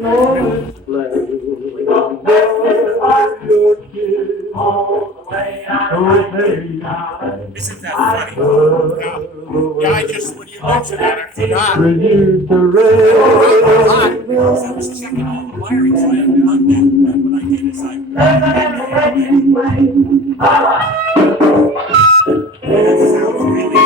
Isn't that funny? Yeah, I just, when you mentioned that, I forgot. I was checking all the wiring, so I unplugged that. And what I did is that sounds really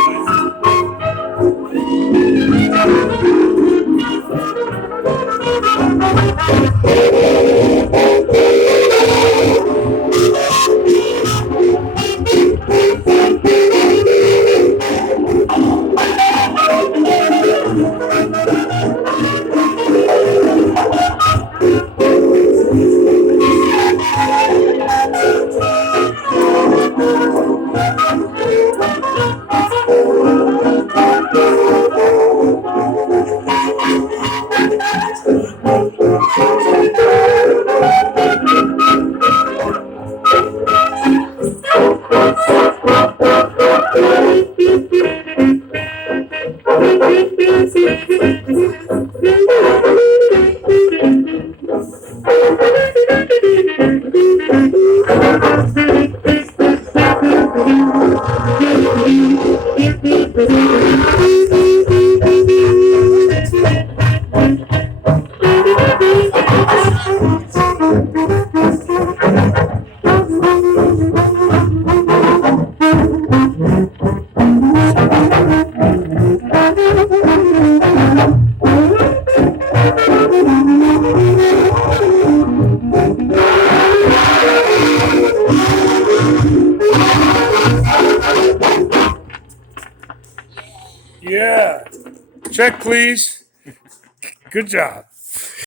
Yeah. Check, please. Good job.